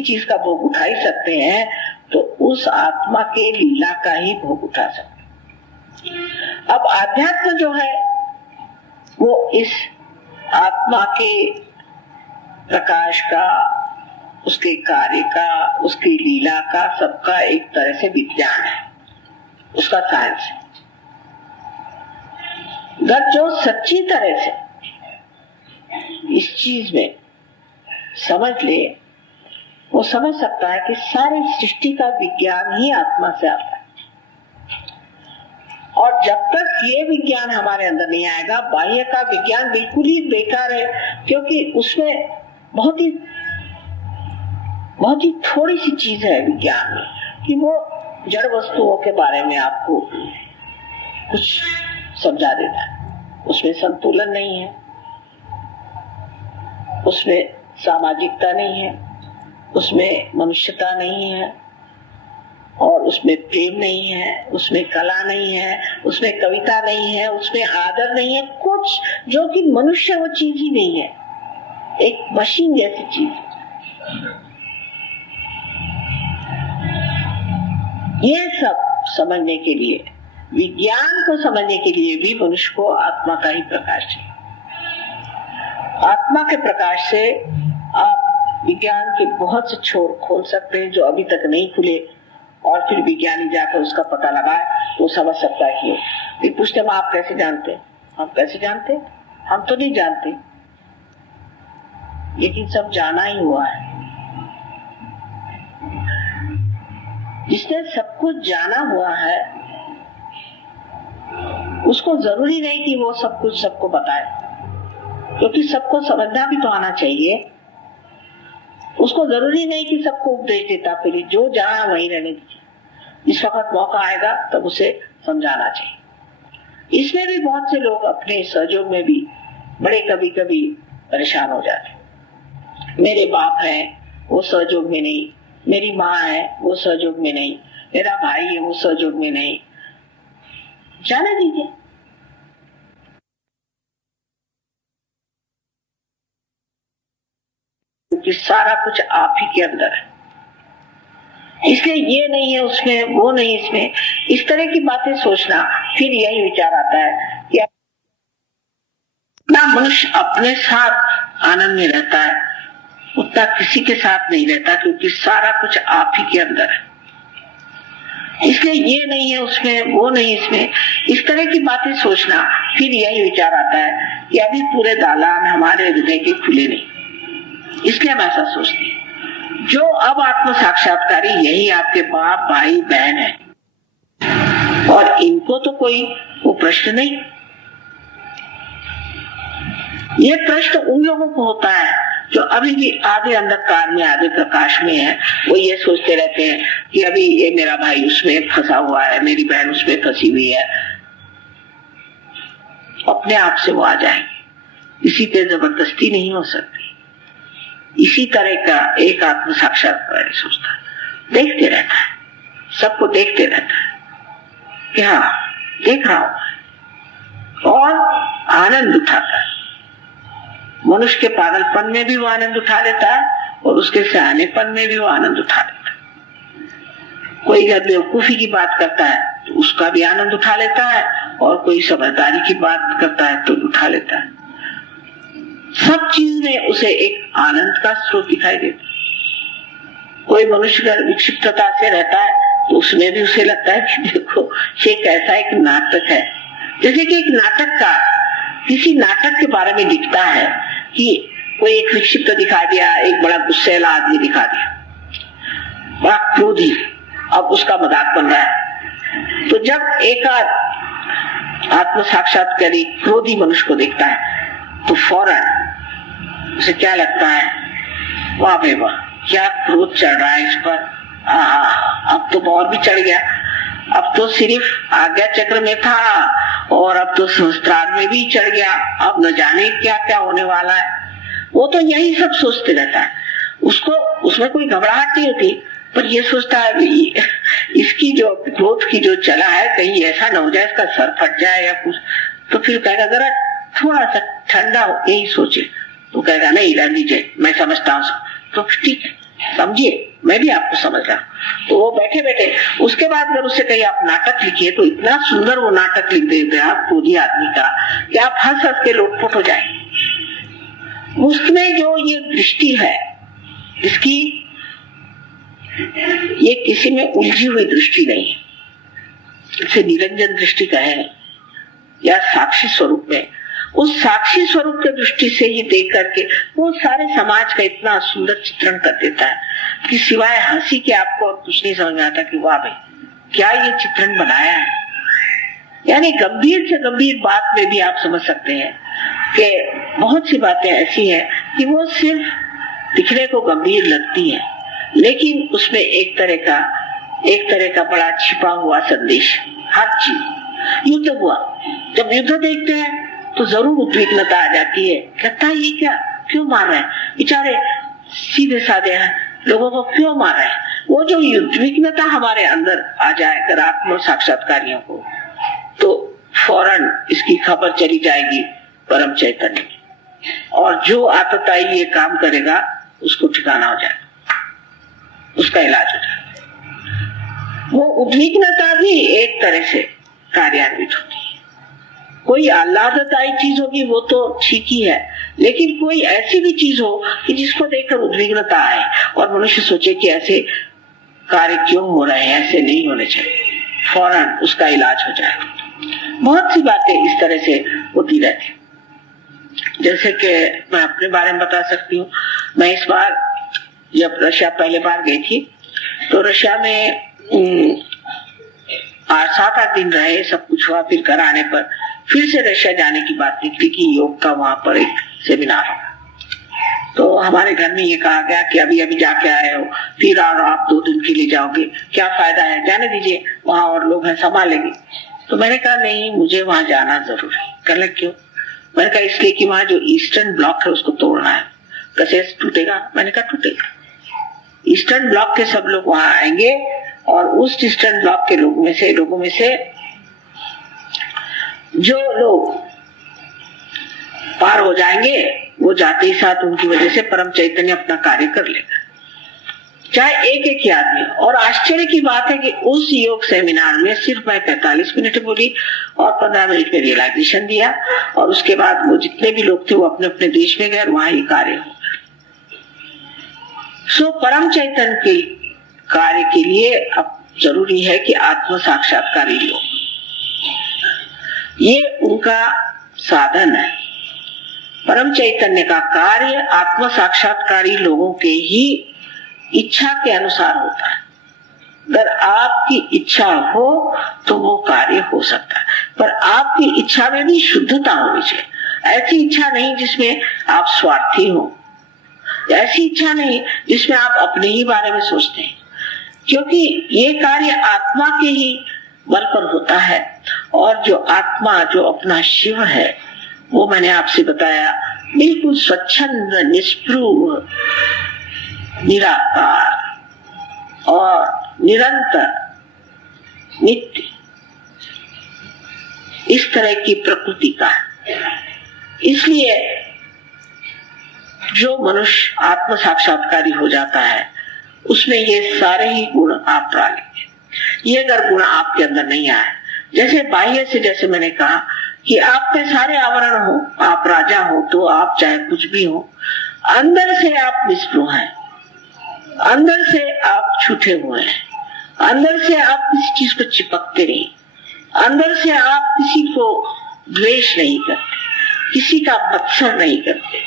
चीज का भोग उठा ही सकते हैं तो उस आत्मा के लीला का ही भोग उठा सकते हैं। अब आध्यात्म जो है वो इस आत्मा के प्रकाश का, उसके कार्य का, उसकी लीला का, सबका एक तरह से विज्ञान है, उसका साइंस है। अगर जो सच्ची तरह से इस चीज में समझ ले, वो समझ सकता है कि सारी सृष्टि का विज्ञान ही आत्मा से आता है। और जब तक ये विज्ञान हमारे अंदर नहीं आएगा, बाह्य का विज्ञान बिल्कुल ही बेकार है, क्योंकि उसमें बहुत ही थोड़ी सी चीज है विज्ञान में कि वो जड़ वस्तुओं के बारे में आपको कुछ समझा देता है। उसमें संतुलन नहीं है, उसमें सामाजिकता नहीं है, उसमें मनुष्यता नहीं है, और उसमें प्रेम नहीं है, उसमें कला नहीं है, उसमें कविता नहीं है, उसमें आदर नहीं है, कुछ जो कि मनुष्य वो चीज ही नहीं है, एक मशीन जैसी चीज। ये सब समझने के लिए, विज्ञान को समझने के लिए भी मनुष्य को आत्मा का ही प्रकाश चाहिए। आत्मा के प्रकाश से आप विज्ञान के बहुत से छोर खोल सकते हैं जो अभी तक नहीं खुले, और फिर विज्ञानी जाकर उसका पता लगाए तो समझ सकता है कि फिर पूछते हैं आप कैसे जानते हैं? हम कैसे जानते? हम तो नहीं जानते, लेकिन सब जाना ही हुआ है। जिसने सब कुछ जाना हुआ है उसको जरूरी नहीं कि वो सब कुछ सबको बताए, क्योंकि सबको समझना भी तो आना चाहिए। उसको जरूरी नहीं कि सबको उपदेश देता फिर, जो जहां वहीं रहने दीजिए। जिस वक्त मौका आएगा तब उसे समझाना चाहिए। इसमें भी बहुत से लोग अपने सहयोग में भी बड़े कभी कभी परेशान हो जाते। मेरे बाप है वो सहयोग में नहीं, मेरी माँ है वो सहयोग में नहीं, मेरा भाई है वो सहयोग में नहीं। जाने दीजिए, क्योंकि सारा कुछ आप ही के अंदर है। इसलिए ये नहीं है उसमें, वो नहीं इसमें, इस तरह की बातें सोचना, फिर यही विचार आता है कि ना मनुष्य अपने साथ आनंद में रहता है उतना किसी के साथ नहीं रहता, क्योंकि सारा कुछ आप ही के अंदर है। इसलिए ये नहीं है उसमें, वो नहीं इसमें, इस तरह की बातें सोचना, फिर यही विचार आता है कि अभी पूरे दालान हमारे हृदय के खुले नहीं। इसलिए हम ऐसा सोचते हैं। जो अब आत्म साक्षात्कारी यही आपके बाप भाई बहन है, और इनको तो कोई वो प्रश्न नहीं। ये प्रश्न उन लोगों को होता है जो अभी भी आधे अंधकार में आधे प्रकाश में है। वो ये सोचते रहते हैं कि अभी ये मेरा भाई उसमें फंसा हुआ है, मेरी बहन उसमें फंसी हुई है, अपने आप से वो आ जाएंगे। इसी पे जबरदस्ती नहीं हो सकती। इसी तरह का एक आत्म साक्षात्कार सोचता है, देखते रहता है, सबको देखते रहता है कि हाँ देख रहा हूं, और आनंद उठाता है। मनुष्य के पागलपन में भी वो आनंद उठा लेता है, और उसके सयानेपन में भी वो आनंद उठा लेता है। कोई अगर बेवकूफी की बात करता है तो उसका भी आनंद उठा लेता है, और कोई समझदारी की बात करता है तो उठा लेता है। सब चीज में उसे एक आनंद का स्रोत दिखाई देता है। कोई मनुष्य अगर विक्षिप्तता से रहता है तो उसमें भी उसे लगता है कि देखो ये कैसा एक नाटक है। जैसे कि एक नाटककार किसी नाटक के बारे में लिखता है कि कोई एक विक्षिप्त दिखा दिया, एक बड़ा गुस्सेला आदमी दिखा दिया, बड़ा क्रोधी, अब उसका मजाक बन रहा है। तो जब एक आत्म साक्षात्कारी क्रोधी मनुष्य को देखता है तो फौरन उसे क्या लगता है, वाह बे वाह, क्या क्रोध चढ़ रहा है इस पर, अब तो और भी चढ़ गया, अब तो सिर्फ आज्ञा चक्र में था और अब तो सहस्त्रार में भी चढ़ गया, अब न जाने क्या क्या होने वाला है। वो तो यही सब सोचते रहता है। उसको उसमें कोई घबराहट नहीं होती, पर ये सोचता है इसकी जो क्रोध की जो चला है कहीं ऐसा न हो जाए इसका सर फट जाए या कुछ। तो फिर कहेगा जरा थोड़ा सा ठंडा हो, यही सोचे। तो कहेगा नहीं रहने दीजिए, मैं समझता हूँ। तो ठीक है, समझिए, मैं भी आपको समझ रहा हूँ। तो वो बैठे बैठे उसके बाद अगर उससे कहीं आप नाटक लिखिए तो इतना सुंदर वो नाटक लिख देते हैं आप क्रोधी आदमी का कि आप हंस हंस के लोटपोट हो जाए। उसमें जो ये दृष्टि है, इसकी ये किसी में उलझी हुई दृष्टि नहीं है, इसे निरंजन दृष्टि कहे या साक्षी स्वरूप में, उस साक्षी स्वरूप के दृष्टि से ही देख करके वो सारे समाज का इतना सुंदर चित्रण कर देता है कि सिवाय हंसी के आपको और कुछ नहीं समझ में आता कि वाह भाई क्या ये चित्रण बनाया है। यानी गंभीर से गंभीर बात में भी आप समझ सकते हैं कि बहुत सी बातें ऐसी हैं कि वो सिर्फ दिखने को गंभीर लगती है, लेकिन उसमें एक तरह का बड़ा छिपा हुआ संदेश। हर चीज, युद्ध हुआ, जब युद्ध देखते हैं तो जरूर उद्विग्नता आ जाती है, लगता है ये क्या, क्यों मार रहे हैं बेचारे सीधे साधे हैं, लोगों को क्यों मार रहे हैं। वो जो उद्विग्नता हमारे अंदर आ जाए अगर आत्म साक्षात्कारियों को, तो फौरन इसकी खबर चली जाएगी परम चैतन्य, और जो आतताई ये काम करेगा उसको ठिकाना हो जाएगा, उसका इलाज हो जाएगा। वो उद्विग्नता भी एक तरह से कार्यान्वित होती है। कोई आह्लाददायी चीज होगी वो तो ठीक ही है, लेकिन कोई ऐसी भी चीज हो कि जिसको देखकर उद्विग्नता आए और मनुष्य सोचे कि ऐसे कार्य क्यों हो रहे हैं, ऐसे नहीं होने चाहिए, फौरन उसका इलाज हो जाएगा। बहुत सी बातें इस तरह से होती रहती। जैसे कि मैं अपने बारे में बता सकती हूँ, मैं इस बार जब रशिया पहले बार गई थी तो रशिया में 7-8 दिन रहे, सब कुछ हुआ। फिर घर आने पर फिर से रशिया जाने की बात निकली कि योग का वहां पर एक सेमिनार होगा। तो हमारे घर में ये कहा गया कि अभी अभी जाके आए हो, फिर और आप 2 दिन के लिए जाओगे, क्या फायदा है, जाने दीजिए, वहां और लोग हैं संभालेंगे। तो मैंने कहा नहीं, मुझे वहां जाना जरूरी है। कहने क्यों? मैंने कहा इसलिए कि वहां जो ईस्टर्न ब्लॉक है उसको तोड़ना है। कैसे टूटेगा? मैंने कहा टूटेगा, ईस्टर्न ब्लॉक के सब लोग वहां आएंगे और उस ईस्टर्न ब्लॉक के लोगों में से जो लोग पार हो जाएंगे वो जाते ही साथ उनकी वजह से परम चैतन्य अपना कार्य कर लेगा। चाहे एक एक ही आदमी। और आश्चर्य की बात है कि उस योग सेमिनार में सिर्फ मैं 45 मिनट बोली और 15 मिनट में रियलाइजेशन दिया, और उसके बाद वो जितने भी लोग थे वो अपने अपने देश में गए और वहां ये कार्य हो। सो परम चैतन्य के कार्य के लिए अब जरूरी है कि आत्म साक्षात्कारी लोग, ये उनका साधन है। परम चैतन्य का कार्य आत्म साक्षात्कारी लोगों के ही इच्छा के अनुसार होता है। अगर आपकी इच्छा हो तो वो कार्य हो सकता है, पर आपकी इच्छा में भी शुद्धता होनी चाहिए। ऐसी इच्छा नहीं जिसमें आप स्वार्थी हो, ऐसी इच्छा नहीं जिसमें आप अपने ही बारे में सोचते हैं, क्योंकि ये कार्य आत्मा के ही बल पर होता है। और जो आत्मा, जो अपना शिव है, वो मैंने आपसे बताया बिल्कुल स्वच्छंद, निष्प्रूह, निराकार और निरंतर, नित्य, इस तरह की प्रकृति का है। इसलिए जो मनुष्य आत्म साक्षात्कारी हो जाता है उसमें ये सारे ही गुण आप पा लेंगे। ये अगर गुण आपके अंदर नहीं आए, जैसे बाह्य से, जैसे मैंने कहा कि आप पे सारे आवरण हो, आप राजा हो तो आप चाहे कुछ भी हो, अंदर से आप निष्प्रूह हैं, अंदर से आप छूटे हुए हैं, अंदर से आप किसी चीज को चिपकते नहीं, अंदर से आप किसी को द्वेष नहीं करते, किसी का मत्सर नहीं करते,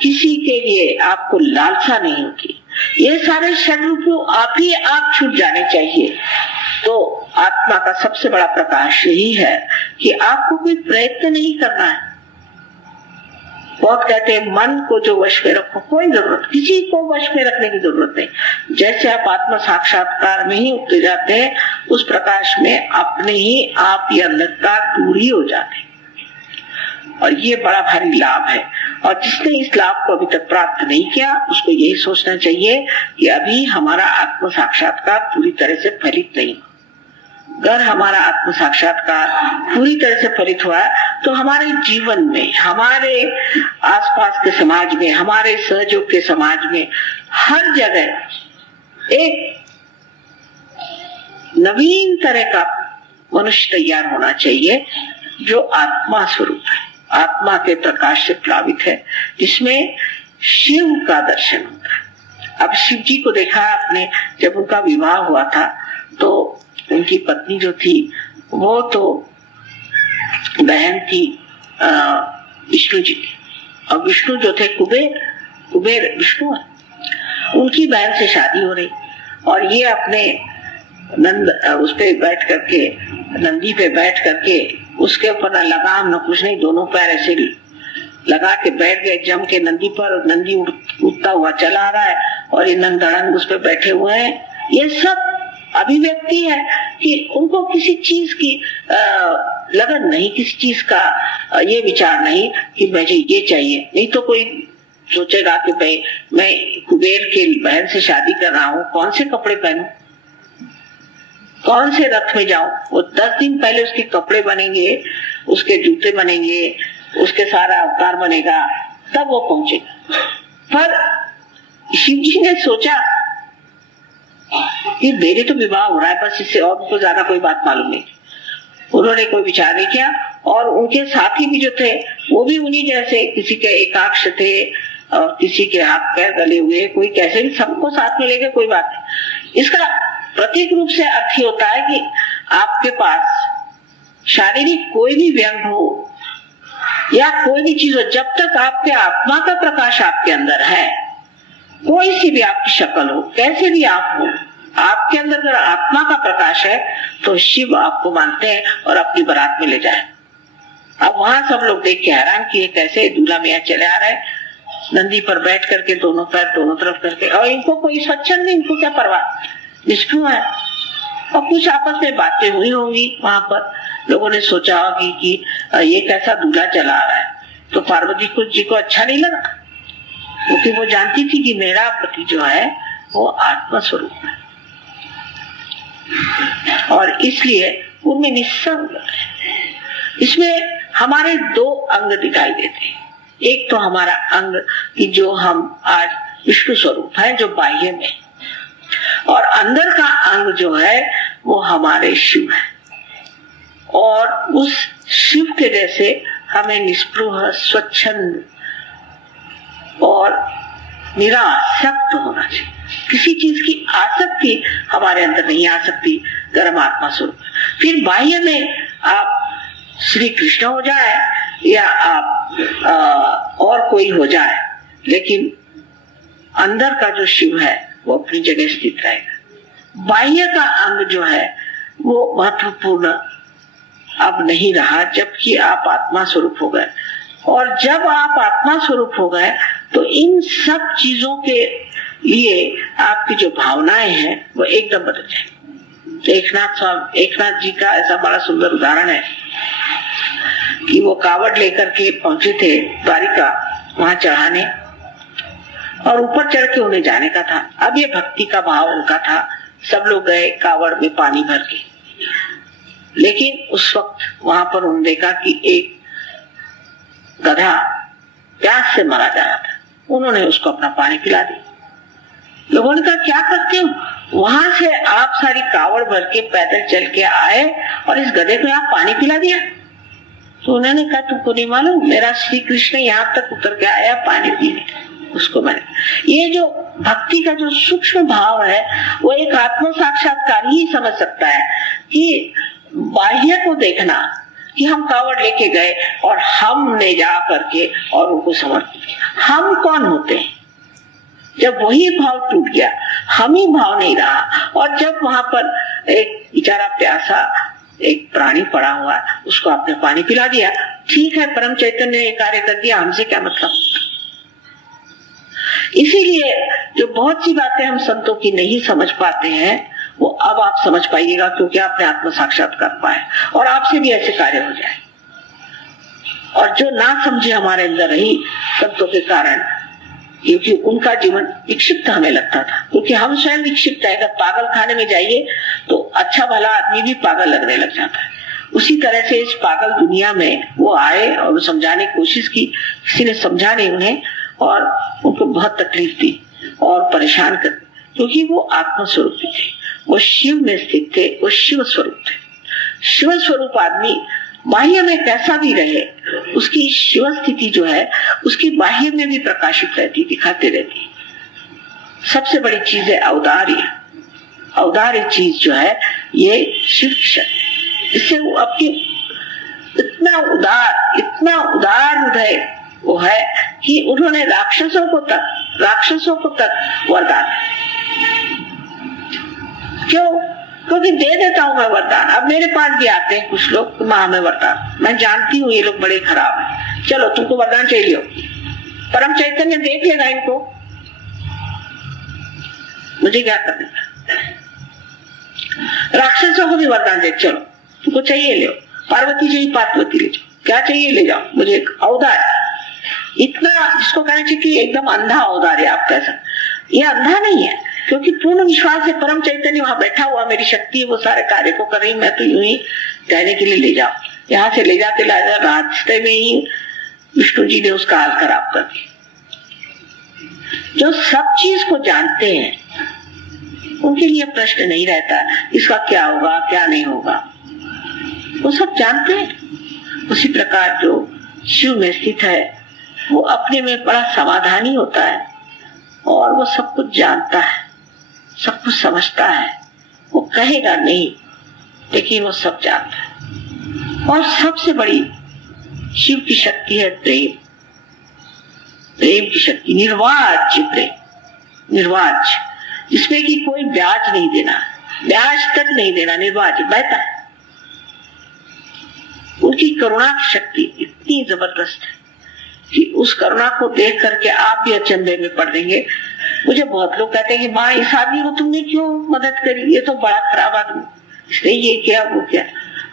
किसी के लिए आपको लालसा नहीं होती। ये सारे षड्रूप आप ही आप छूट जाने चाहिए। तो आत्मा का सबसे बड़ा प्रकाश यही है कि आपको कोई प्रयत्न नहीं करना है। बहुत कहते हैं मन को जो वश में रखो, कोई जरूरत, किसी को वश में रखने की जरूरत नहीं। जैसे आप आत्म साक्षात्कार में ही उतर जाते हैं, उस प्रकाश में अपने ही आप ये अंधकार दूर ही हो जाते हैं। और ये बड़ा भारी लाभ है। और जिसने इस लाभ को अभी तक प्राप्त नहीं किया, उसको यही सोचना चाहिए कि अभी हमारा आत्म साक्षात्कार पूरी तरह से फलित नहीं। अगर हमारा आत्म साक्षात्कार पूरी तरह से फलित हुआ तो हमारे जीवन में, हमारे आसपास के समाज में, हमारे सहयोग के समाज में, हर जगह एक नवीन तरह का मनुष्य तैयार होना चाहिए जो आत्मा स्वरूप है, आत्मा के प्रकाश से प्लावित है, जिसमें शिव का दर्शन होता है। अब शिव जी को देखा आपने, जब उनका विवाह हुआ था तो उनकी पत्नी जो थी वो तो बहन थी विष्णु जी की, और विष्णु जो थे कुबेर विष्णु है, उनकी बहन से शादी हो रही। और ये अपने नंद उस पे बैठ करके, नंदी पे बैठ करके, उसके ऊपर न लगाम न कुछ नहीं, दोनों पैर ऐसे लगा के बैठ गए जम के नंदी पर, और नंदी उड़ता हुआ चला रहा है और ये नंग धड़ंग उस पे बैठे हुए हैं। ये सब अभिव्यक्ति है कि उनको किसी चीज की लगन नहीं, किसी चीज का ये विचार नहीं कि मुझे ये चाहिए। नहीं तो कोई सोचेगा कि भाई मैं कुबेर के बहन से शादी कर रहा हूँ, कौन से कपड़े पहनूं, कौन से रथ में जाऊं। वो 10 दिन पहले उसके कपड़े बनेंगे, उसके जूते बनेंगे, उसके सारा अवतार बनेगा, तब वो पहुंचेगा। पर शिव जी ने सोचा कि मेरे तो विवाह हो रहा है, बस इससे और उनको ज्यादा कोई बात मालूम नहीं। उन्होंने कोई विचार नहीं किया। और उनके साथी भी जो थे वो भी उन्हीं जैसे, किसी के एकाक्ष थे और किसी के हाथ पैर गले हुए, कोई कैसे भी, सबको साथ में लेके कोई बात नहीं। इसका प्रतीक रूप से अर्थ होता है कि आपके पास शारीरिक कोई भी व्यंग हो या कोई भी चीज हो, जब तक आपके आत्मा का प्रकाश आपके अंदर है, कोई सी भी आपकी शक्ल हो, कैसे भी आप हो, आपके अंदर अगर आत्मा का प्रकाश है तो शिव आपको मानते हैं और अपनी बारात में ले जाए। अब वहां सब लोग देख के हैरान कि कैसे दूल्हा मियां चले आ रहे हैं नंदी पर बैठ करके, दोनों पैर दोनों तरफ करके, और इनको कोई स्वच्छंद नहीं, इनको क्या परवाह, निष्ठुर है। और कुछ आपस में बातें हुई होंगी वहां पर, लोगों ने सोचा होगी कि ये कैसा दूल्हा चला आ रहा है। तो पार्वती जी को अच्छा नहीं लगा, क्योंकि वो जानती थी कि मेरा पति जो है वो आत्मा स्वरूप है, और इसलिए उनमें निस्संग है। इसमें हमारे 2 अंग दिखाई देते हैं। एक तो हमारा अंग कि जो हम आज विष्णु स्वरूप है, जो बाह्य में, और अंदर का अंग जो है वो हमारे शिव है, और उस शिव के जैसे हमें निस्पृह, स्वच्छंद और निरासक्त होना चाहिए। किसी चीज की आसक्ति हमारे अंदर नहीं आ सकती। गर्म आत्मा स्वरूप। फिर बाह्य में आप श्री कृष्ण हो जाए या आप और कोई हो जाए, लेकिन अंदर का जो शिव है वो अपनी जगह स्थित रहेगा। बाह्य का अंग जो है वो महत्वपूर्ण अब नहीं रहा, जबकि आप आत्मा स्वरूप हो गए। और जब आप आत्मा स्वरूप हो गए तो इन सब चीजों के लिए आपकी जो भावनाएं हैं वो एकदम बदल जाए। एकनाथ जी का ऐसा बड़ा सुंदर उदाहरण है कि वो कावड़ लेकर के पहुंचे थे द्वारिका, वहां चढ़ाने, और ऊपर चढ़ के उन्हें जाने का था। अब ये भक्ति का भाव उनका था। सब लोग गए कावड़ में पानी भर के, लेकिन उस वक्त वहां पर उन्होंने देखा कि एक गधा प्यास से मारा जा रहा था। उन्होंने उसको अपना पानी पिला दिया। लोगों ने कहा क्या करते हो? वहां से आप सारी कावड़ भर के पैदल चल के आए और इस गधे को आप पानी पिला दिया? तो उन्होंने कहा तुमको नहीं मालूम, मेरा श्री कृष्ण यहाँ तक उतर के आया पानी पीने, उसको मैंने। ये जो भक्ति का जो सूक्ष्म भाव है वो एक आत्म साक्षात्कार ही समझ सकता है कि बाह्य को देखना कि हम कावड़ लेके गए और हमने जा करके और उनको समर्पित किया। हम कौन होते हैं? जब वही भाव टूट गया, हम ही भाव नहीं रहा, और जब वहां पर एक बेचारा प्यासा एक प्राणी पड़ा हुआ है, उसको आपने पानी पिला दिया, ठीक है, परम चैतन्य ने कार्य कर दिया, हमसे क्या मतलब। इसीलिए जो बहुत सी बातें हम संतों की नहीं समझ पाते हैं वो अब आप समझ पाइएगा, क्योंकि आपने आत्म साक्षात्कार पाए और आपसे भी ऐसे कार्य हो जाए। और जो ना समझे हमारे अंदर रही संतों के कारण, क्योंकि उनका जीवन विक्षिप्त हमें लगता था, क्योंकि हम स्वयं विक्षिप्त है। अगर पागल खाने में जाइए तो अच्छा भला आदमी भी पागल लगने लग जाता है। उसी तरह से इस पागल दुनिया में वो आए और वो समझाने की कोशिश की, किसी ने समझा नहीं उन्हें, और उनको बहुत तकलीफ दी और परेशान कर, क्योंकि वो आत्मा स्वरूप थे, वो शिव में स्थित थे, वो शिव स्वरूप थे। शिव स्वरूप आदमी बाह्य में कैसा भी रहे, उसकी शिव स्थिति जो है उसकी बाह्य में भी प्रकाशित रहती, दिखाते रहती। सबसे बड़ी चीज है औदार्य। औदार्य चीज जो है ये शिव की शक्ति, इससे वो आपकी इतना उदार हृदय वो है कि उन्होंने राक्षसों को तक वरदान। क्यों? क्योंकि दे देता हूं मैं वरदान। अब मेरे पास भी आते हैं कुछ लोग, माँ में वरदान, मैं जानती हूँ ये लोग बड़े खराब हैं, चलो तुमको वरदान चाहिए हो, परम चैतन्य देख लेगा इनको, मुझे क्या करना। राक्षसों को भी वरदान दे, चलो तुमको चाहिए ले, पार्वती चाहिए पार्वती ले जाओ, क्या चाहिए ले जाओ, मुझे एक औदार्य। इतना जिसको कहना चाहिए कि एकदम अंधा औदार्य आप कह सकते। ये अंधा नहीं है, क्योंकि पूर्ण विश्वास है परम चैतन्य वहां बैठा हुआ, मेरी शक्ति है, वो सारे कार्य को कर रही, मैं तो यूं ही कहने के लिए ले जाओ। यहाँ से ले जाते रास्ते में ही विष्णु जी ने उसका हाल खराब कर दिया। जो सब चीज को जानते हैं उनके लिए प्रश्न नहीं रहता इसका क्या होगा क्या नहीं होगा, वो सब जानते हैं। उसी प्रकार जो शिव में स्थित है वो अपने में बड़ा समाधानी होता है और वो सब कुछ जानता है, सब कुछ समझता है, वो कहेगा नहीं लेकिन वो सब जानता है। और सबसे बड़ी शिव की शक्ति है प्रेम, प्रेम की शक्ति, निर्वाज्य प्रेम, निर्वाज्य, जिसमें कि कोई ब्याज नहीं देना, ब्याज तक नहीं देना, निर्वाज्य बहता है। उनकी करुणा की शक्ति इतनी जबरदस्त है कि उस करुणा को देख करके आप भी अचंभे में पड़ देंगे। मुझे बहुत लोग कहते हैं कि माँ इस आदमी को तुमने क्यों मदद करी, ये तो बड़ा खराब आदमी, इसने ये किया वो किया।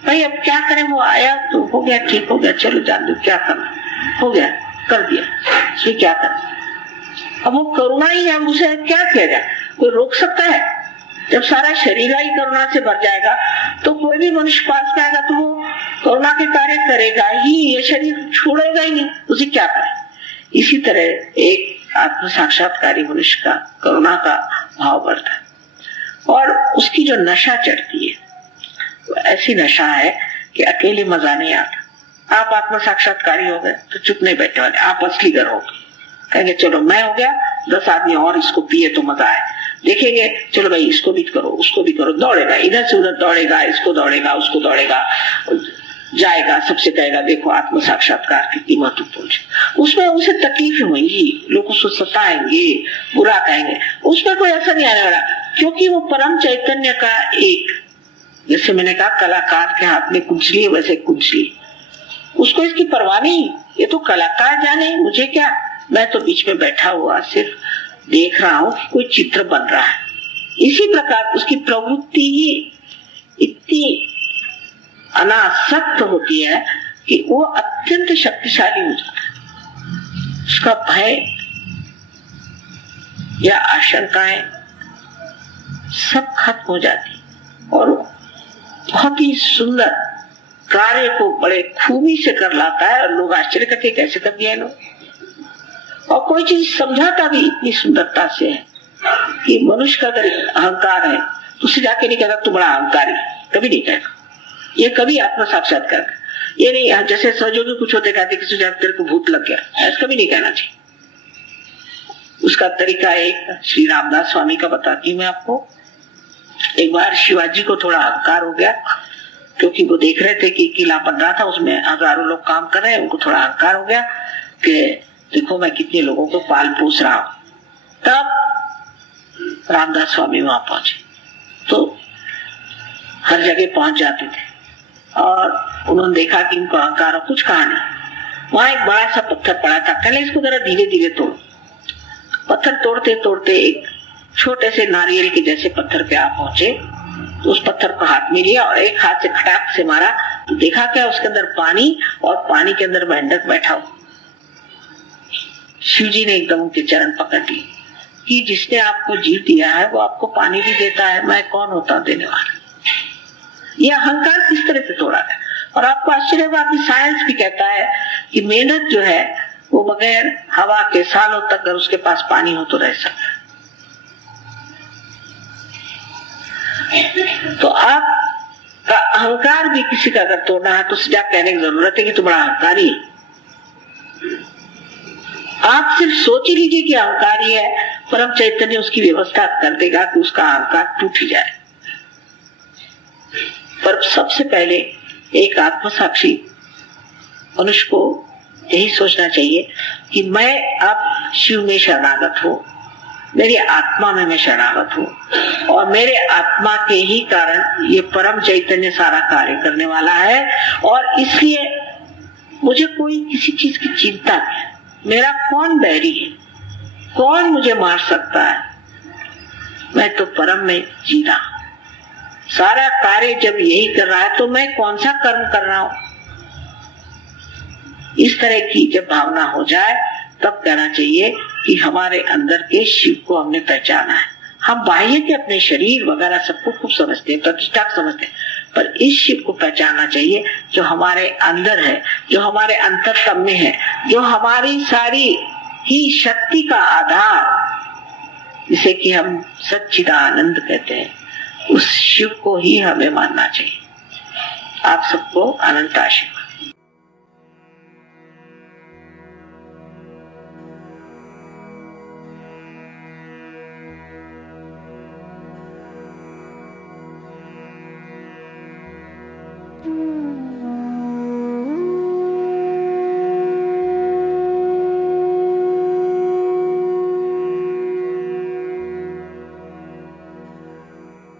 भाई अब क्या करें, वो आया तो हो गया, ठीक हो गया, चलो जान दो, क्या करना, हो गया कर दिया, इसमें क्या करना। अब वो करुणा ही है, उसे क्या किया जाए, कोई रोक सकता है? जब सारा शरीर ही करुणा से भर जाएगा तो कोई भी मनुष्य पास में आएगा तो वो करुणा के कार्य करेगा ही, ये शरीर छोड़ेगा ही नहीं, उसे क्या करे। इसी तरह एक आत्म साक्षात्कारी मनुष्य का करुणा का भाव बढ़ता है। और उसकी जो नशा चढ़ती है वो ऐसी नशा है कि अकेले मजा नहीं आता। आप आत्म साक्षात्कारी हो गए तो चुप नहीं बैठे वाले, आप असली करोगे, कहेंगे चलो मैं हो गया, 10 आदमी और इसको पिए तो मजा आए, देखेंगे चलो भाई इसको भी करो उसको भी करो, दौड़ेगा इधर से उधर, दौड़ेगा इसको दौड़ेगा उसको दौड़ेगा, जाएगा सबसे कहेगा देखो आत्म साक्षात्कार कितनी महत्वपूर्ण है। उसमें उसे तकलीफें होंगी, लोग उसको सताएंगे, बुरा कहेंगे, उसमें कोई असर नहीं आने वाला, क्योंकि वो परम चैतन्य का एक, जैसे मैंने कहा कलाकार के हाथ में कुंचली है वैसे कुंचली, उसको इसकी परवाह नहीं, ये तो कलाकार जाने मुझे क्या, मैं तो बीच में बैठा हुआ सिर्फ देख रहा हूं कि कोई चित्र बन रहा है। इसी प्रकार उसकी प्रवृत्ति ही इतनी अनासक्त होती है कि वो अत्यंत शक्तिशाली हो जाता है। उसका भय या आशंकाएं सब खत्म हो जाती और बहुत ही सुंदर कार्य को बड़े खूबी से कर लाता है और लोग आश्चर्य करते कैसे कर दिया लोग। और कोई चीज समझाता भी इतनी सुंदरता से है कि मनुष्य का अगर अहंकार है तो उसे जाके नहीं कहता तू बड़ा अहंकारी, कभी नहीं कहता। ये कभी आत्म साक्षात्कार, ये नहीं जैसे सहयोगी कुछ होते कहते किसी तेरे को भूत लग गया, ऐसा कभी नहीं कहना चाहिए। उसका तरीका एक श्री रामदास स्वामी का बताती हूँ मैं आपको। एक बार शिवाजी को थोड़ा अहंकार हो गया क्योंकि वो देख रहे थे कि किला बन रहा था, उसमें हजारों लोग काम कर रहे हैं, उनको थोड़ा अहंकार हो गया कि देखो मैं कितने लोगों को पाल पोस रहा हूं। तब रामदास स्वामी वहां पहुंचे तो हर जगह पहुंच जाते थे और उन्होंने देखा कि इनको अहंकार, कुछ कहा नहीं। वहां एक बड़ा सा पत्थर पड़ा था, पहले इसको जरा धीरे धीरे तोड़। पत्थर तोड़ते तोड़ते एक छोटे से नारियल के जैसे पत्थर पे आप पहुंचे तो उस पत्थर को हाथ में लिया और एक हाथ से खटाक से मारा तो देखा क्या उसके अंदर पानी और पानी के अंदर मेंढक बैठा हो। शिव जी ने एकदम उनके चरण पकड़ लिए कि जिसने आपको जीव दिया है वो आपको पानी भी देता है, मैं कौन होता देने वाला। यह अहंकार किस तरह से तोड़ा है। और आपको आश्चर्य होगा कि साइंस भी कहता है कि मेहनत जो है वो बगैर हवा के सालों तक अगर उसके पास पानी हो तो रह सकता है। तो आप का अहंकार भी किसी का अगर तोड़ना है तो सीधा कहने की जरूरत है कि तुम्हारा अहंकारी है। आप सिर्फ सोच ही लीजिए कि अहंकारी है, परम चैतन्य उसकी व्यवस्था कर देगा कि उसका अहंकार टूट ही जाए। पर सबसे पहले एक आत्मसाक्षी मनुष्य को यही सोचना चाहिए कि मैं अब शिव में शरणागत हूं, मेरी आत्मा में मैं शरणागत हूं और मेरे आत्मा के ही कारण ये परम चैतन्य सारा कार्य करने वाला है और इसलिए मुझे कोई किसी चीज की चिंता नहीं। मेरा कौन बैरी है, कौन मुझे मार सकता है, मैं तो परम में जी रहा हूं। सारा कार्य जब यही कर रहा है तो मैं कौन सा कर्म कर रहा हूं। इस तरह की जब भावना हो जाए तब कहना चाहिए कि हमारे अंदर के शिव को हमने पहचाना है। हम बाह्य के अपने शरीर वगैरह सबको खूब समझते हैं, प्रतिष्ठा समझते हैं, पर इस शिव को पहचानना चाहिए जो हमारे अंदर है, जो हमारे अंतरतम में है, जो हमारी सारी ही शक्ति का आधार, जिसे कि हम सच्चिदानंद कहते हैं, उस शिव को ही हमें मानना चाहिए। आप सबको अनंत आशीर्वाद। Mm-hmm.